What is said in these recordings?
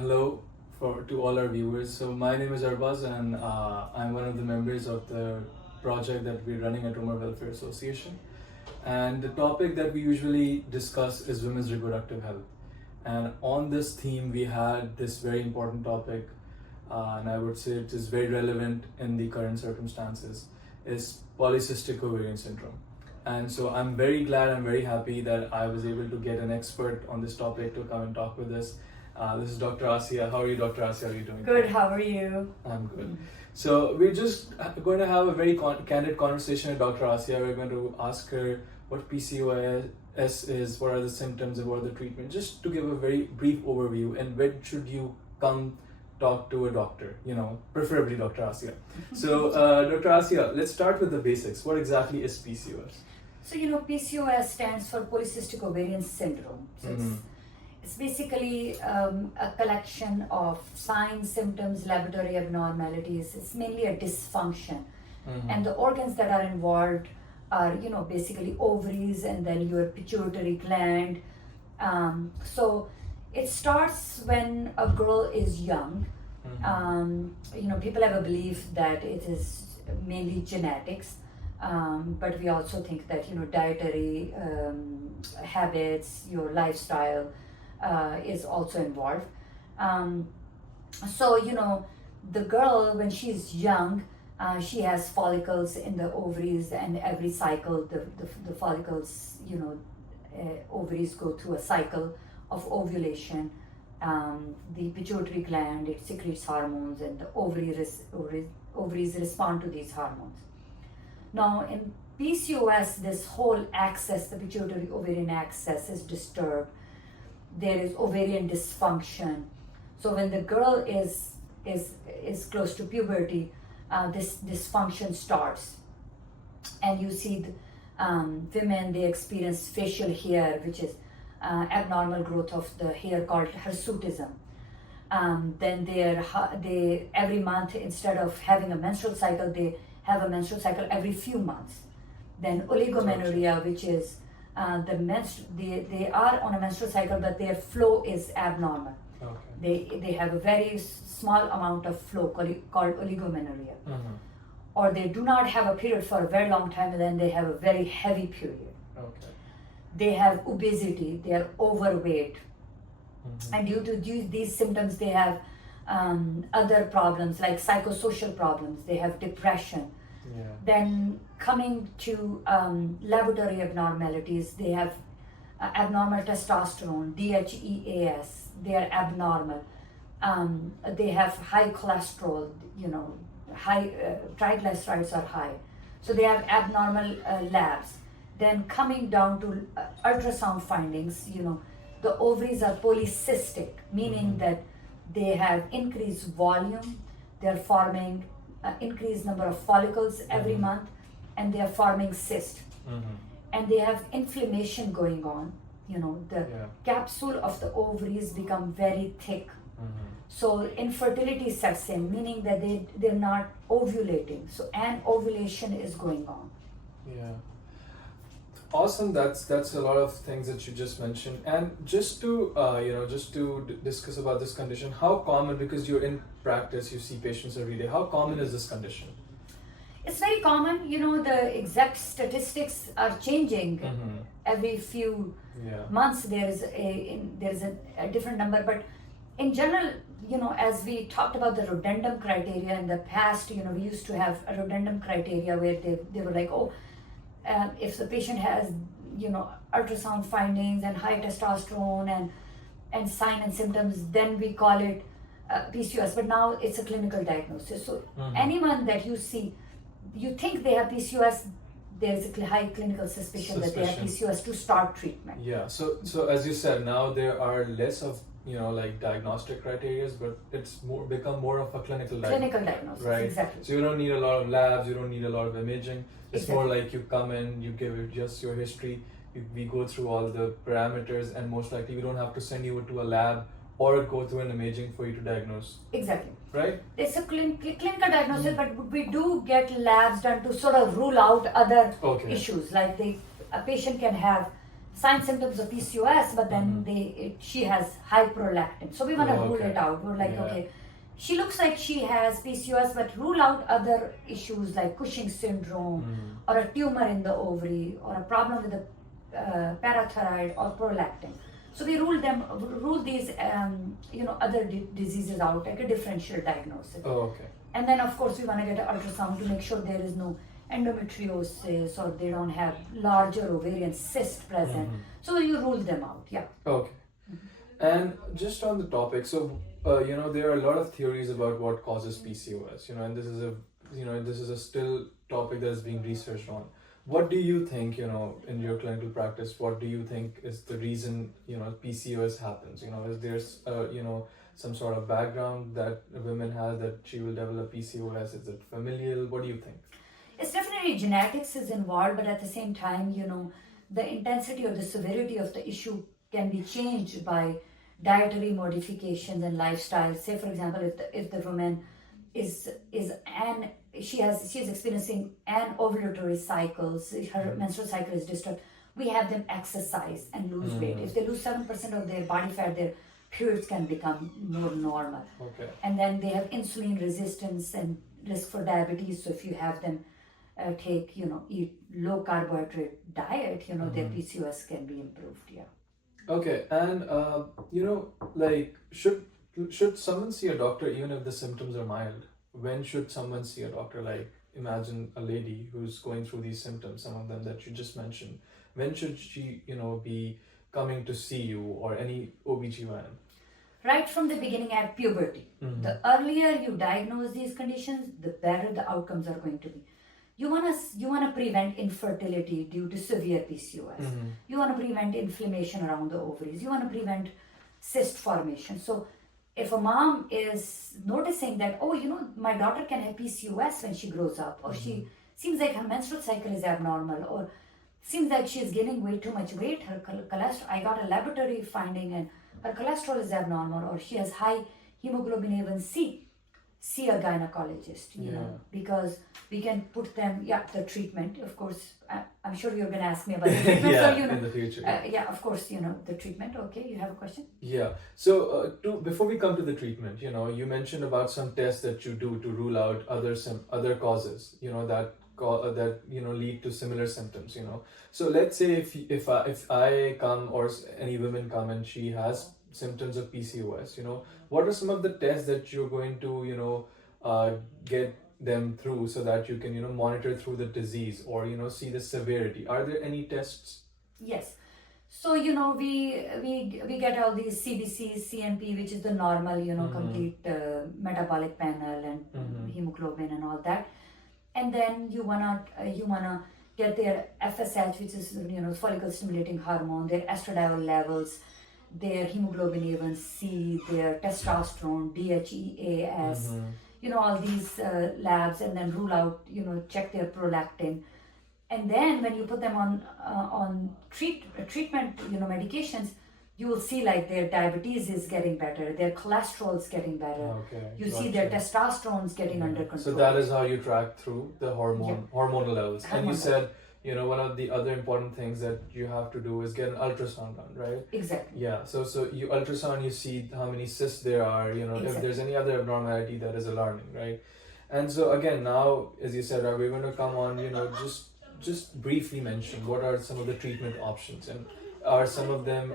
Hello to all our viewers. So my name is Arbaz and I'm one of the members of the project that we're running at Umar Welfare Association. And the topic that we usually discuss is women's reproductive health. And on this theme, we had this very important topic, and I would say it is very relevant in the current circumstances, is polycystic ovarian syndrome. And so I'm very glad, I'm very happy that I was able to get an expert on this topic to come and talk with us. This is Dr. Asia. How are you, Dr. Asia? How are you doing? Good, how are you? I'm good. So we're just going to have a very candid conversation with Dr. Asia. We're going to ask her what PCOS is, what are the symptoms, and what are the treatments, just to give a very brief overview. And when should you come talk to a doctor, preferably Dr. Asia. So Dr. Asia, let's start with the basics. What exactly is PCOS? So, PCOS stands for polycystic ovarian syndrome. So it's basically a collection of signs, symptoms, laboratory abnormalities. It's mainly a dysfunction. And the organs that are involved are, basically ovaries and then your pituitary gland. So it starts when a girl is young. People have a belief that it is mainly genetics. But we also think that, dietary habits, your lifestyle, is also involved. The girl, when she's young, she has follicles in the ovaries, and every cycle the follicles, ovaries go through a cycle of ovulation. The pituitary gland, it secretes hormones, and the ovaries respond to these hormones. Now in PCOS, this whole axis, the pituitary ovarian axis, is disturbed. There is ovarian dysfunction. So when the girl is close to puberty, this dysfunction starts, and you see women, they experience facial hair, which is abnormal growth of the hair, called hirsutism. Then they every month, instead of having a menstrual cycle, they have a menstrual cycle every few months. Then oligomenorrhea, which is they are on a menstrual cycle, but their flow is abnormal. Okay. They have a very small amount of flow called oligomenorrhea. Or they do not have a period for a very long time, and then they have a very heavy period. Okay. They have obesity, they are overweight. And due to these symptoms, they have other problems like psychosocial problems. They have depression. Yeah. Then coming to laboratory abnormalities, they have abnormal testosterone, DHEAS, they are abnormal. They have high cholesterol, high triglycerides are high. So they have abnormal labs. Then coming down to ultrasound findings, the ovaries are polycystic, meaning that they have increased volume, they're forming increased number of follicles every month, and they are forming cysts. And they have inflammation going on. The capsule of the ovaries become very thick. So infertility sets in, meaning that they're not ovulating. So an ovulation is going on. Yeah. Awesome. That's a lot of things that you just mentioned. And just to discuss about this condition, how common, because you're in practice, you see patients every day, how common is this condition? It's very common. The exact statistics are changing every few months. There is a different number, but in general, as we talked about the rodendum criteria in the past, we used to have a rodendum criteria where they were like, if the patient has, ultrasound findings and high testosterone and sign and symptoms, then we call it PCOS. But now it's a clinical diagnosis. So anyone that you see, you think they have PCOS, there's a high clinical suspicion that they have PCOS to start treatment. Yeah. So as you said, now there are less of diagnostic criteria, but it's become more of a clinical diagnosis, right? Exactly. So you don't need a lot of labs, you don't need a lot of imaging. It's exactly. more like you come in, you give it just your history, we go through all the parameters, and most likely we don't have to send you to a lab or go through an imaging for you to diagnose. Exactly. Right? It's a clinical diagnosis, but we do get labs done to sort of rule out other issues. Like a patient can have sign symptoms of PCOS, but then she has high prolactin. So we want to rule it out. We're like, okay, she looks like she has PCOS, but rule out other issues like Cushing's syndrome or a tumor in the ovary or a problem with the parathyroid or prolactin. So we rule these other diseases out, like a differential diagnosis. Oh, okay. And then of course we want to get an ultrasound to make sure there is no endometriosis or they don't have larger ovarian cyst present. So you rule them out. Yeah. Okay. And just on the topic, so there are a lot of theories about what causes PCOS. And this is a still topic that is being researched on. What do you think, in your clinical practice, what do you think is the reason, PCOS happens? Is there, some sort of background that a woman has that she will develop PCOS? Is it familial? What do you think? It's definitely genetics is involved, but at the same time, the intensity or the severity of the issue can be changed by dietary modifications and lifestyle. Say, for example, if the woman she's experiencing anovulatory cycles, her menstrual cycle is disturbed, we have them exercise and lose weight. If they lose 7% of their body fat, their periods can become more normal. Okay. And then they have insulin resistance and risk for diabetes. So if you have them eat low carbohydrate diet, their PCOS can be improved. Yeah. Okay. And should someone see a doctor even if the symptoms are mild? When should someone see a doctor? Like, imagine a lady who's going through these symptoms, some of them that you just mentioned. When should she, be coming to see you or any OBGYN? Right from the beginning at puberty. The earlier you diagnose these conditions, the better the outcomes are going to be. You wanna prevent infertility due to severe PCOS. You wanna prevent inflammation around the ovaries. You wanna prevent cyst formation. So if a mom is noticing that, my daughter can have PCOS when she grows up, or she seems like her menstrual cycle is abnormal, or seems like she is gaining way too much weight, her cholesterol, I got a laboratory finding and her cholesterol is abnormal, or she has high hemoglobin A1C, see a gynecologist, because we can put them, the treatment, of course, I'm sure you're going to ask me about the treatment. In the future. Of course, the treatment. Okay, you have a question? Yeah. So before we come to the treatment, you mentioned about some tests that you do to rule out other causes, that lead to similar symptoms. So let's say if I come or any women come and she has symptoms of PCOS, what are some of the tests that you're going to get them through so that you can monitor through the disease or see the severity? Are there any tests? Yes. So we get all these CBC, CMP, which is the normal complete metabolic panel and hemoglobin and all that. And then you wanna get their FSH, which is follicle stimulating hormone, their estradiol levels, their hemoglobin A1C, their testosterone, DHEAS, all these labs, and then rule out, check their prolactin. And then when you put them on treatment, medications, you will see like their diabetes is getting better, their cholesterol is getting better. Okay, you see their testosterone is getting under control. So that is how you track through the hormonal levels. And you said, one of the other important things that you have to do is get an ultrasound done, right? Exactly. Yeah. So you ultrasound, you see how many cysts there are, if there's any other abnormality that is alarming, right? And so again, now, as you said, we're going to come on, just briefly mention what are some of the treatment options, and are some of them,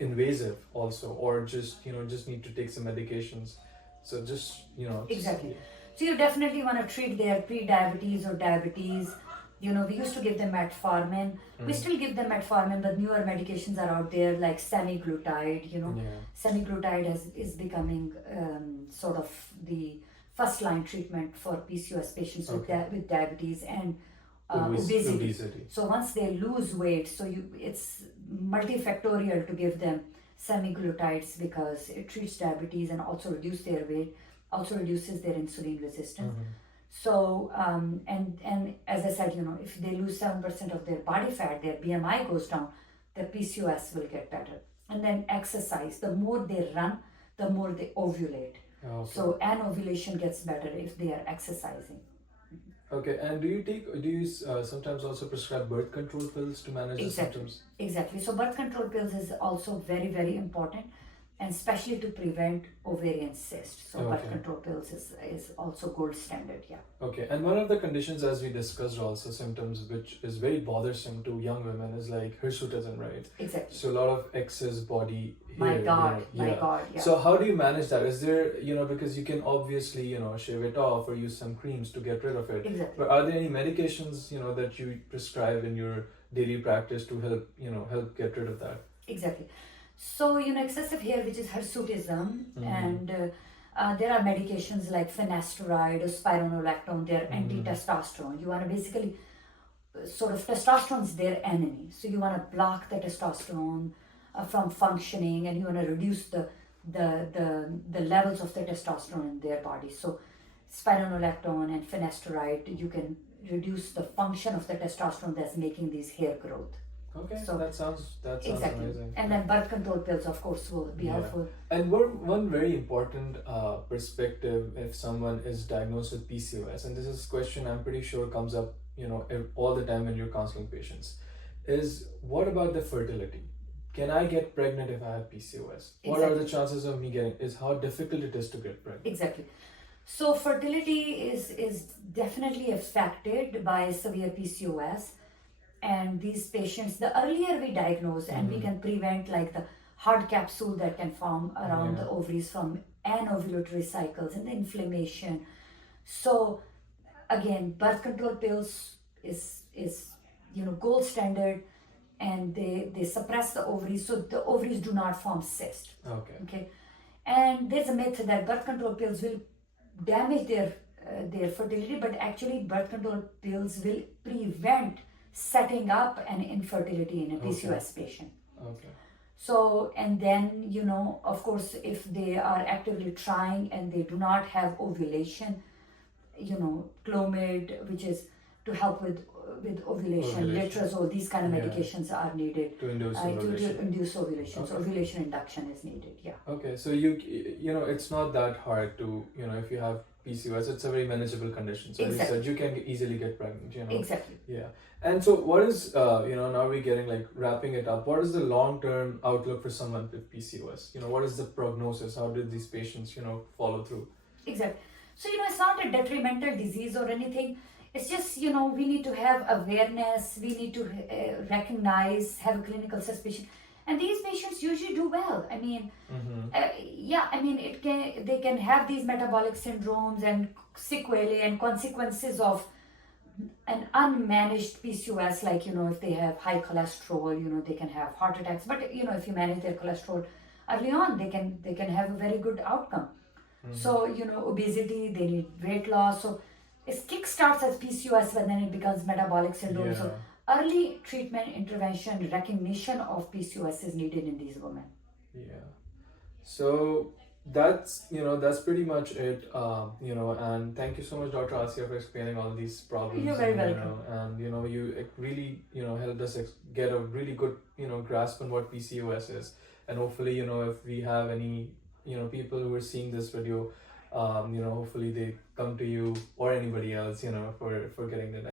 invasive also, or just need to take some medications. So just, Exactly. So you definitely want to treat their pre-diabetes or diabetes. We used to give them metformin. We still give them metformin, but newer medications are out there like semaglutide. Semaglutide is becoming sort of the first line treatment for PCOS patients with diabetes and obesity. So once they lose weight, it's multifactorial to give them semaglutides because it treats diabetes and also reduces their weight, also reduces their insulin resistance. So and as I said, if they lose 7% of their body fat, their BMI goes down, their PCOS will get better. And then exercise. The more they run, the more they ovulate. Okay. So anovulation gets better if they are exercising. Okay, and do you sometimes also prescribe birth control pills to manage the Exactly, symptoms? exactly. So birth control pills is also very, very important, and especially to prevent ovarian cyst. So birth Okay. control pills is also gold standard. Yeah. Okay, and one of the conditions, as we discussed, also symptoms which is very bothersome to young women is like hirsutism, right? Exactly. So a lot of excess body My hair. God, my Yeah. God, yeah. So how do you manage that? Is there, because you can obviously, shave it off or use some creams to get rid of it. Exactly. But are there any medications, that you prescribe in your daily practice to help, help get rid of that? Exactly. So, excessive hair, which is hirsutism, Mhm. and there are medications like finasteride or spironolactone, they're Mhm. anti-testosterone. You want to basically, sort of, testosterone is their enemy. So you want to block the testosterone from functioning, and you want to reduce the levels of the testosterone in their body. So spironolactone and finasteride, you can reduce the function of the testosterone that's making these hair growth. Okay, So that sounds exactly. amazing. And then birth control pills, of course, will be Yeah. helpful. And one very important perspective if someone is diagnosed with PCOS, and this is a question I'm pretty sure comes up, all the time when you're counseling patients, is what about the fertility? Can I get pregnant if I have PCOS? What are Exactly. the chances of me getting? Is how difficult it is to get pregnant? Exactly. So fertility is definitely affected by severe PCOS, and these patients, the earlier we diagnose and we can prevent, like the hard capsule that can form around Yeah. the ovaries from anovulatory cycles and the inflammation. So again, birth control pills is gold standard, and they suppress the ovaries, so the ovaries do not form cyst. Okay. And there's a myth that birth control pills will damage their fertility, but actually birth control pills will prevent setting up an infertility in a PCOS patient. Okay. So, and then, of course, if they are actively trying and they do not have ovulation, Clomid, which is to help with ovulation, letrozole, these kind of Yeah. medications are needed To induce to ovulation. induce ovulation. So Okay. ovulation induction is needed. Yeah. Okay, so it's not that hard to, if you have PCOS, it's a very manageable condition. So as you Exactly. said, you can easily get pregnant. Exactly. Yeah. And so what is, now we're getting like wrapping it up. What is the long-term outlook for someone with PCOS? What is the prognosis? How did these patients, follow through? Exactly. So, it's not a detrimental disease or anything. It's just, we need to have awareness. We need to recognize, have a clinical suspicion. And these patients usually do well. I mean, they can have these metabolic syndromes and sequelae and consequences of an unmanaged PCOS, like, if they have high cholesterol, they can have heart attacks. But, if you manage their cholesterol early on, they can have a very good outcome. So, obesity, they need weight loss. So it kickstarts as PCOS, and then it becomes metabolic syndrome. Yeah. So early treatment, intervention, recognition of PCOS is needed in these women. Yeah. So that's pretty much it. And thank you so much, Dr. Asya, for explaining all these problems. You're very and, welcome. And you really helped us get a really good grasp on what PCOS is, and hopefully if we have any people who are seeing this video, hopefully they come to you or anybody else for getting the